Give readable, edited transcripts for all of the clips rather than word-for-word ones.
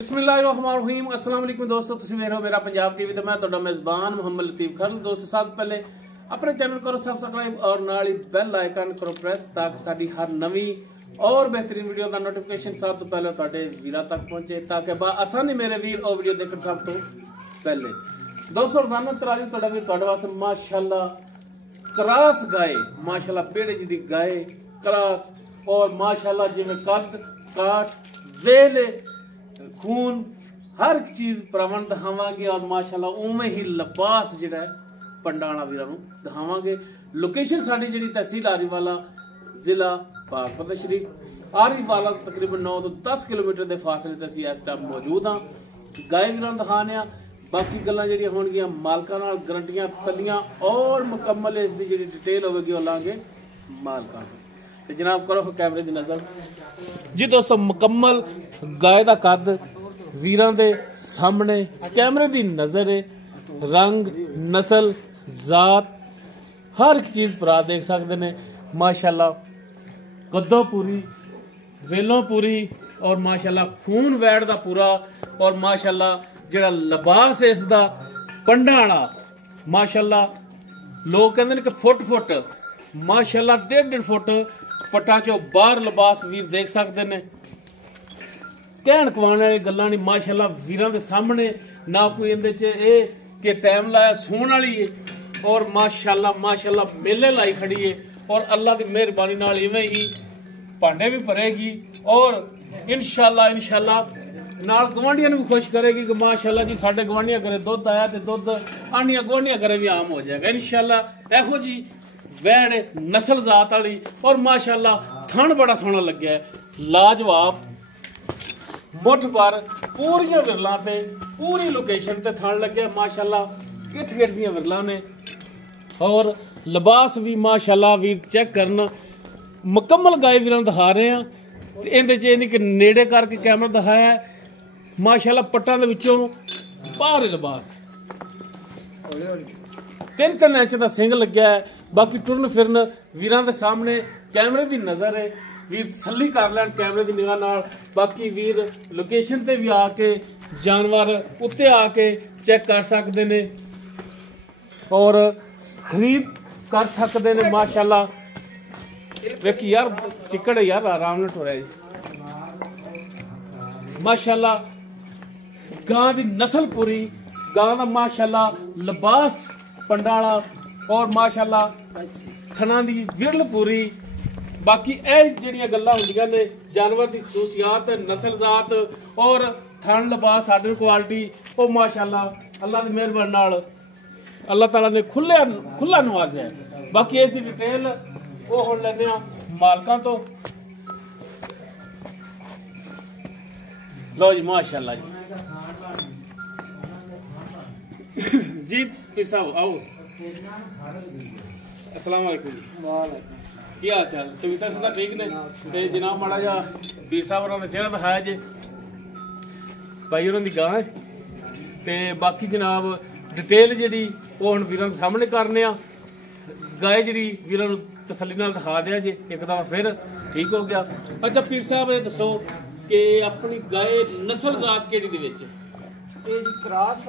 बिस्मिल्लाहिर्रहमानिर्रहीम अस्सलाम वालेकुम दोस्तों, तुसीं वेख रहे हो मेरा पंजाब टीवी। तो मैं तुहाडा मेज़बान मुहम्मद लतीफ खरल। दोस्तों सब तो पहले अपने चैनल करो सब्सक्राइब और नाल ही बैल आइकन करो प्रेस ताकि साडी हर नवी और बेहतरीन वीडियो का नोटिफिकेशन सब तो पहले तुहाडे वीरां तक पहुंचे ताकि आसानी मेरे वीर और वीडियो देखण सब तो पहले। दोस्तों रोजाना तरावी तुहाडा वीर तुहाडे वास्ते माशाअल्लाह क्रॉस गाय, माशाअल्लाह पेड़े जी गाय क्रॉस और माशाअल्लाह जिवें कद काट वेले खून हर एक चीज प्रवण दिखावांगे और माशाअल्लाह उवें ही लिबास जिहड़ा पंडाणा वीरां नूं दिखावांगे। लोकेशन साडी जिहड़ी तहसील आरीवाला जिला पाकपत शरीफ आरीवाला तकरीबन 9 तो 10 किलोमीटर के फासले ते असीं इस टाइम मौजूद हाँ। गाय वीरां दिखाने आ, बाकी गल्लां जिहड़ियां होणगीਆਂ मालकां नाल गारंटियां तसल्लियां और मुकम्मल इस दी जिहड़ी डिटेल होवेगी ਉਹ ਲਾਂਗੇ मालकां तो। जनाब करो कैमरे की नजर जी। दोस्तों मुकम्मल गाय का कद वीरां दे सामने कैमरे की नजर है। रंग नस्ल जात हर एक चीज भरा देख सकते हैं। माशाअल्लाह कद्दों पूरी वेलों पूरी और माशाअल्लाह खून वैड़ का पूरा और माशाअल्लाह जिहड़ा लिबास है इसका पंडा वाला माशाअल्लाह लोग कहते हैं कि फुट माशाअल्लाह 1.5 फुट पट्टा चो बाहर लिबास वीर देख सकते हैं। कहण कवाण वाली गल्लां नहीं, माशाअल्लाह वीरां दे सामने ना कोई इहदे च ए कि टाइम लाया सूण वाली है और माशाअल्लाह मेले लाई खड़ी है और अल्लाह की मेहरबानी नाल इवें ही भांडे भी भरेगी और इंशाअल्लाह नाल गवांढियां नूं भी खुश करेगी कि माशाअल्लाह जी साडे गवांढियां घरे दुध आया ते दुध आनियां गवांढियां घरे भी आम हो जाएगा इंशाअल्लाह। इहो जी वैड़ नस्ल जात वाली और माशाअल्लाह थण बड़ा सोहना लग्या है लाजवाब मुठ पर पूरी विरलां ते पूरी लोकेशन ते थण लग्या माशाअल्लाह गिठ दी विरलां ने और लिबास भी माशाअल्लाह वीर चेक करना मुकम्मल गाय वीरां दिखा रहे हैं। इहदे च नहीं कि नेड़े करके कैमरा दिखाया है माशाअल्लाह पट्टां दे विचों बाहर लिबास 3 इंच का सिंग लग्या है। बाकी टुरन फिरन वीरां दे सामने कैमरे की नजर है, वीर तसल्ली कर लैन कैमरे की निगाह नाल। बाकी वीर लोकेशन ते भी आके जानवर उत्ते आके चेक कर सकते ने और खरीद कर सकते ने माशाअल्लाह। वेखी यार चिकड़ यार आराम नाल टुरया जी माशाअल्लाह। गां दी नस्ल पूरी, गां दा माशाअल्लाह लिबास पंडाला और माशाअल्लाह थना दी विरल पूरी। बाकी ਇਹ ਜਿਹੜੀਆਂ ਗੱਲਾਂ ਹੁੰਦੀਆਂ ਨੇ जानवर की खसूसियात नस्ल जात और थन लिबास साडे क्वालिटी ਉਹ माशाअल्लाह अल्लाह ਦੀ ਮਿਹਰਬਾਨੀ ਨਾਲ अल्लाह ताला ने खुला नवाज़िया है। बाकी इस दी डिटेल ਉਹ ਹੁਣ ਲੈਣੇ ਆ मालकां तो। लो जी माशाअल्लाह जी पीर साहब आओ। अस्सलाम वालेकुम जी, की हाल चाल? तबीयत सब ठीक ने? ते जनाब माड़ा जा पीर साहब होरां दा चेहरा दिखाया जे भाई होरां दी गां है ते बाकी जनाब डिटेल जिहड़ी ओह हुण वीरां दे सामने करने आ। गाय जिहड़ी वीरां नूं तसल्ली नाल दिखा दिया जे एक दफा फिर ठीक हो गया। अच्छा पीर साहब ये दसो कि अपनी गाय नस्ल जात केड़ी दे विच? ਇਹ ਜੀ ਕ੍ਰਾਸ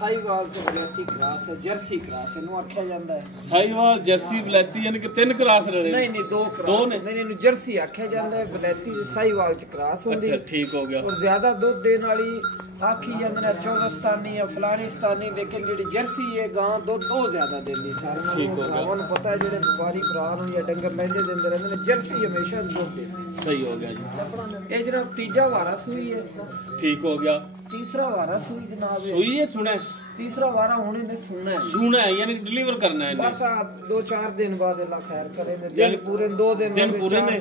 ਸਾਈਵਾਲ ਤੇ ਬਲੈਤੀ ਕ੍ਰਾਸ ਹੈ, ਜਰਸੀ ਕ੍ਰਾਸ ਇਹਨੂੰ ਆਖਿਆ ਜਾਂਦਾ ਹੈ। ਸਾਈਵਾਲ ਜਰਸੀ ਬਲੈਤੀ ਯਾਨੀ ਕਿ 3 ਕ੍ਰਾਸ ਰਲੇ? ਨਹੀਂ 2 ਕ੍ਰਾਸ ਨੇ। ਇਹਨੂੰ ਜਰਸੀ ਆਖਿਆ ਜਾਂਦਾ ਹੈ, ਬਲੈਤੀ ਤੇ ਸਾਈਵਾਲ ਚ ਕ੍ਰਾਸ ਹੁੰਦੀ। ਅੱਛਾ ਠੀਕ ਹੋ ਗਿਆ। ਔਰ ਜ਼ਿਆਦਾ ਦੁੱਧ ਦੇਣ ਵਾਲੀ ਆਖੀ ਜਾਂਦੇ ਨੇ ਚੌਰਸਤਾਨੀ ਜਾਂ ਫਲਾਣੀਸਤਾਨੀ, ਲੇਕਿਨ ਜਿਹੜੀ ਜਰਸੀ ਹੈ ਗਾਂ ਦੁੱਧ ਉਹ ਜ਼ਿਆਦਾ ਦਿੰਦੀ ਸਾਰਿਆਂ ਠੀਕ ਹੋ ਗਿਆ। ਉਹਨਾਂ ਨੂੰ ਪਤਾ ਜਿਹੜੇ ਵਪਾਰੀ ਭਰਾ ਨੂੰ ਜਾਂ ਡੰਗਰ ਲੈਂਦੇ ਦਿੰਦੇ ਰਹਿੰਦੇ ਨੇ, ਜਰਸੀ ਹਮੇਸ਼ਾ ਦੁੱਧ ਦਿੰਦੀ। ਸਹੀ ਹੋ ਗਿਆ ਜੀ। ਇਹ ਜਿਹੜਾ ਤੀਜਾ ਵਾਰਾ ਸੂਈ ਹੈ। ठीक हो गया। तीसरा वारा सुई जनाब सुई है सुना है? तीसरा वारा होने में सुना है यानी डिलीवर करना है। बस आप 2-4 दिन बाद अल्लाह खैर करे दिन पूरे 2 दिन पूरे ने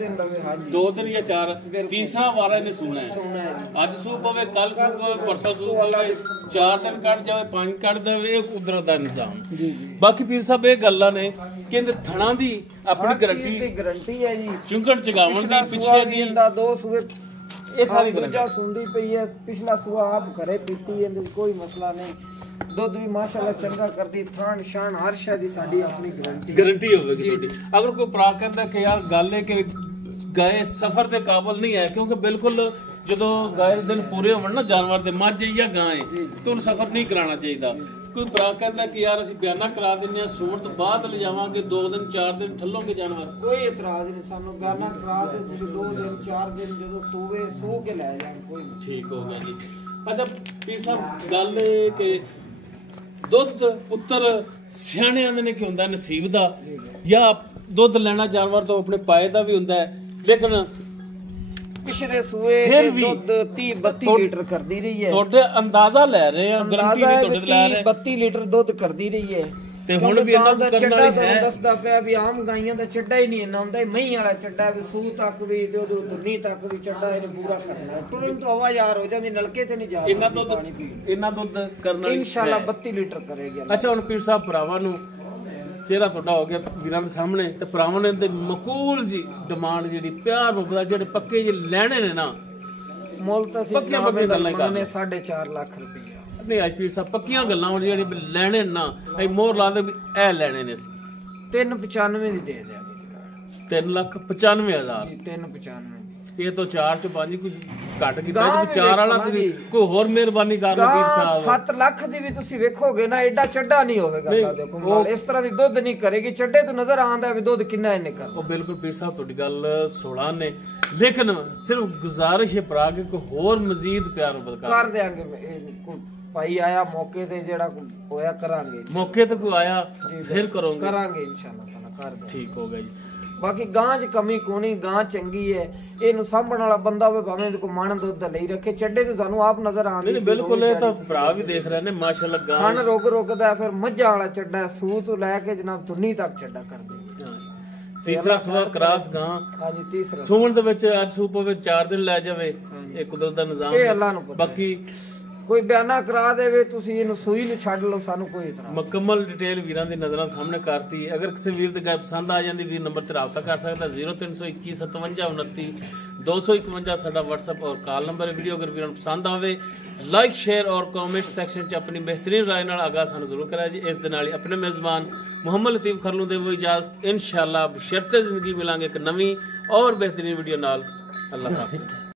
2 दिन या 4 तीसरा वारा ने सुना है। आज सू पवे कल सू पवे परसों सू पवे 4 दिन कट जावे 5 कट देवे कुदरत दा निजाम। बाकी पीर साहब ये गल्लां ने कि थणा दी अपनी गारंटी है जी, चुंगड़ चगावण दी पिछे दी 2 सूए ये सारी दूजा सुंदी पई है। पिछला सुआ आप घरे पीती है, कोई मसला नहीं। दुध भी माशाल्लाह चंगा करती, थान शान हर शय दी साडी अपनी गारंटी होगी तुहाडी। अगर कोई भरा कहंदा कि यार गल है कि गए सफर के काबिल नहीं है क्योंकि बिल्कुल ਜਦੋਂ ਗਾਇ ਦੇ ਦਿਨ ਪੂਰੇ ਹੋਣ ਨਾ ਜਾਨਵਰ ਦੇ, ਮੱਝ ਜਾਂ ਗਾਂ ਹੈ, ਤੁਹਾਨੂੰ ਸਫ਼ਰ ਨਹੀਂ ਕਰਾਉਣਾ ਚਾਹੀਦਾ। ਕੋਈ ਭਰਾ ਕਹਿੰਦਾ ਕਿ ਯਾਰ ਅਸੀਂ ਬਿਆਨਾ ਕਰਾ ਦਿੰਦੇ ਆ, ਸੂਣ ਤੋਂ ਬਾਅਦ ਲਿਜਾਵਾਂਗੇ, 2 ਦਿਨ 4 ਦਿਨ ਠੱਲੋਗੇ ਜਾਨਵਰ, ਕੋਈ ਇਤਰਾਜ਼ ਨਹੀਂ ਸਾਨੂੰ, ਬਿਆਨਾ ਕਰਾ ਦੇ ਤੁਸੀਂ 2 ਦਿਨ 4 ਦਿਨ ਜਦੋਂ ਸੋਵੇ ਸੋ ਕੇ ਲੈ ਜਾਣ, ਕੋਈ ਨਹੀਂ। ਠੀਕ ਹੋ ਗਿਆ ਜੀ। ਅੱਛਾ ਪੀਰ ਸਾਹਿਬ, ਗੱਲ ਇਹ ਕਿ ਦੁੱਧ ਪੁੱਤਰ ਸਿਆਣੇ ਆਂਦੇ ਨੇ ਕਿ ਹੁੰਦਾ ਨਸੀਬ ਦਾ, ਜਾਂ ਦੁੱਧ ਲੈਣਾ ਜਾਨਵਰ ਤੋਂ ਆਪਣੇ ਪਾਏ ਦਾ ਵੀ ਹੁੰਦਾ ਹੈ, ਲੇਕਿਨ ਪਿਛਲੇ ਸੂਏ ਫਿਰ ਵੀ ਦੁੱਧ 30-32 ਲੀਟਰ ਕਰਦੀ ਰਹੀ ਹੈ। ਤੁਹਾਡੇ ਅੰਦਾਜ਼ਾ ਲੈ ਰਹੇ ਆ, ਗਰੰਟੀ ਨਹੀਂ ਤੁਹਾਡੇ ਲੈ ਰਹੇ, 32 ਲੀਟਰ ਦੁੱਧ ਕਰਦੀ ਰਹੀ ਹੈ। ਤੇ ਹੁਣ ਵੀ ਇਹਨਾਂ ਦਾ ਚੱਡਾ ਤੁਹਾਨੂੰ ਦੱਸਦਾ ਪਿਆ ਵੀ ਆਮ ਗਾਈਆਂ ਦਾ ਚੱਡਾ ਹੀ ਨਹੀਂ ਇੰਨਾ ਹੁੰਦਾ, ਮਹੀਂ ਵਾਲਾ ਚੱਡਾ ਵੀ ਸੂ ਤੱਕ ਵੀ ਤੇ ਉਧਰ ਦੁੰਨੀ ਤੱਕ ਵੀ ਚੱਡਾ ਇਹਨੇ ਪੂਰਾ ਕਰਨਾ, ਟੁਰਨ ਤੋਂ ਆਵਾਜ਼ਾਰ ਹੋ ਜਾਂਦੀ, ਨਲਕੇ ਤੇ ਨਹੀਂ ਜਾ ਸਕਦੀ ਪਾਣੀ ਪੀਣ। ਇਹਨਾਂ ਦੁੱਧ ਕਰਨਾ ਇਨਸ਼ਾਅੱਲਾ 32 ਲੀਟਰ ਕਰੇਗੀ। ਅੱਛਾ ਹੁਣ ਪੀਰ ਸਾਹਿਬ, ਭਰਾਵਾਂ ਨੂੰ ਚਿਹਰਾ ਤੁਹਾਡਾ ਹੋ ਗਿਆ ਵੀਰਾਂ ਦੇ ਸਾਹਮਣੇ, ਤੇ ਭਰਾਵਾਂ ਨੇ ਤੇ ਮਕੂਲ ਜੀ ਡਿਮਾਂਡ ਜਿਹੜੀ ਪਿਆਰ ਮੁਕਦਾ, ਜਿਹੜੇ ਪੱਕੇ ਜੇ ਲੈਣੇ ਨੇ ਨਾ, ਮੁੱਲ ਤਾਂ ਅਸੀਂ ਪੱਕੀਆਂ ਗੱਲਾਂ ਕਰਨੇ 4.5 ਲੱਖ ਰੁਪਏ। ਨਹੀਂ ਅੱਜ ਪੀਰ ਸਾਹਿਬ ਪੱਕੀਆਂ ਗੱਲਾਂ ਹੁਣ ਜਿਹੜੀ ਲੈਣੇ ਨਾ, ਅਸੀਂ ਮੋਹਰ ਲਾ ਦੇ ਵੀ ਇਹ ਲੈਣੇ ਨੇ, ਅਸੀਂ 395 ਦੀ ਦੇ ਦਿਆਂਗੇ। 3,95,000 ਜੀ 395। ਇਹ ਤੋਂ 4 ਚ 5 ਕੁਝ ਘੱਟ ਕੀਤਾ ਜੀ, 4 ਵਾਲਾ ਤੁਸੀਂ ਕੋਈ ਹੋਰ ਮਿਹਰਬਾਨੀ ਕਰ ਲਓ ਪੀਰ ਸਾਹਿਬ। 7 ਲੱਖ ਦੀ ਵੀ ਤੁਸੀਂ ਵੇਖੋਗੇ ਨਾ, ਐਡਾ ਚੱਡਾ ਨਹੀਂ ਹੋਵੇਗਾ। ਦੇਖੋ ਇਸ ਤਰ੍ਹਾਂ ਦੀ ਦੁੱਧ ਨਹੀਂ ਕਰੇਗੀ, ਚੱਡੇ ਤੋਂ ਨਜ਼ਰ ਆਉਂਦਾ ਵੀ ਦੁੱਧ ਕਿੰਨਾ ਇਹਨੇ ਕਰ। ਉਹ ਬਿਲਕੁਲ ਪੀਰ ਸਾਹਿਬ ਤੁਹਾਡੀ ਗੱਲ 16 ਨੇ, ਲੇਕਿਨ ਸਿਰਫ ਗੁਜ਼ਾਰਿਸ਼ ਹੈ ਭਰਾ ਕੇ ਕੋਈ ਹੋਰ ਮਜ਼ੀਦ ਪਿਆਰ ਕਰ ਦਿਆਂਗੇ। ਭਾਈ ਆਇਆ ਮੌਕੇ ਤੇ, ਜਿਹੜਾ ਹੋਇਆ ਕਰਾਂਗੇ, ਮੌਕੇ ਤੇ ਕੋਈ ਆਇਆ ਫਿਰ ਕਰਾਂਗੇ ਇਨਸ਼ਾਅੱਲਾ ਤਾਲਾ ਕਰ ਦੇ। ਠੀਕ ਹੋ ਗਿਆ ਜੀ। ਬਾਕੀ ਗਾਂ 'ਚ ਕਮੀ ਕੋਣੀ, ਗਾਂ ਚੰਗੀ ਹੈ, ਇਹਨੂੰ ਸਾਂਭਣ ਵਾਲਾ ਬੰਦਾ ਹੋਵੇ, ਭਾਵੇਂ ਇਹਦੇ ਕੋਲ ਮਣ ਦੁੱਧ ਲਈ ਰੱਖੇ, ਚੱਡੇ ਤੇ ਤੁਹਾਨੂੰ ਆਪ ਨਜ਼ਰ ਆਉਂਦੀ। ਨਹੀਂ ਬਿਲਕੁਲ, ਇਹ ਤਾਂ ਭਰਾ ਵੀ ਦੇਖ ਰਹੇ ਨੇ ਮਾਸ਼ਾਅੱਲਾ। ਗਾਂ ਖਾਣ ਰੁਕਦਾ, ਫਿਰ ਮੱਝਾਂ ਵਾਲਾ ਚੱਡਾ ਸੂ ਤੋਂ ਲੈ ਕੇ ਜਨਾਬ ਧੁੰਨੀ ਤੱਕ ਚੱਡਾ ਕਰਦੇ। ਤੀਸਰਾ ਸੂਆ ਕਰਾਸ ਗਾਂ, ਹਾਂਜੀ ਤੀਸਰਾ ਸੂਣ ਦੇ ਵਿੱਚ ਅੱਜ ਸੂਪ ਵਿੱਚ 4 ਦਿਨ ਲੈ ਜਾਵੇ, ਇਹ ਕੁਦਰਤ ਦਾ ਨਿਜ਼ਾਮ ਇਹ ਅੱਲਾਹ ਨੂੰ ਪਤਾ। ਬਾਕੀ ਕੋਈ ਬਿਆਨਾ ਕਰਾ ਦੇਵੇ, ਤੁਸੀਂ ਇਹਨੂੰ ਸੂਈ ਨੂੰ ਛੱਡ ਲਓ, ਸਾਨੂੰ ਕੋਈ ਇਤਰਾਜ਼। ਮੁਕੰਮਲ ਡਿਟੇਲ ਵੀਰਾਂ ਦੀ ਨਜ਼ਰਾਂ ਸਾਹਮਣੇ ਕਰਤੀ। ਅਗਰ ਕਿਸੇ ਵੀਰ ਦੀ ਗੱਲ ਪਸੰਦ ਆ ਜਾਂਦੀ, ਵੀਰ ਨੰਬਰ ਤੇ ਰਾਬਤਾ ਕਰ ਸਕਦਾ 0321 57 29 251 ਸਾਡਾ WhatsApp ਔਰ ਕਾਲ ਨੰਬਰ ਹੈ। ਵੀਡੀਓ ਅਗਰ ਵੀਰਾਂ ਨੂੰ ਪਸੰਦ ਆਵੇ, ਲਾਈਕ ਸ਼ੇਅਰ ਔਰ ਕਮੈਂਟ ਸੈਕਸ਼ਨ 'ਚ ਆਪਣੀ ਬਿਹਤਰੀਨ ਰਾਏ ਨਾਲ ਆਗਾਹ ਸਾਨੂੰ ਜ਼ਰੂਰ ਕਰਿਆ ਜੀ। ਇਸ ਦੇ ਨਾਲ ਹੀ ਆਪਣੇ ਮੇਜ਼ਬਾਨ ਮੁਹੰਮਦ ਲਤੀਫ ਖਰਲੂ ਦੇ वो इजाजत, इंशाअल्लाह बशर्ते जिंदगी मिलांगे एक नवी और बेहतरीन वीडियो नाल। अल्लाह हाफिज़।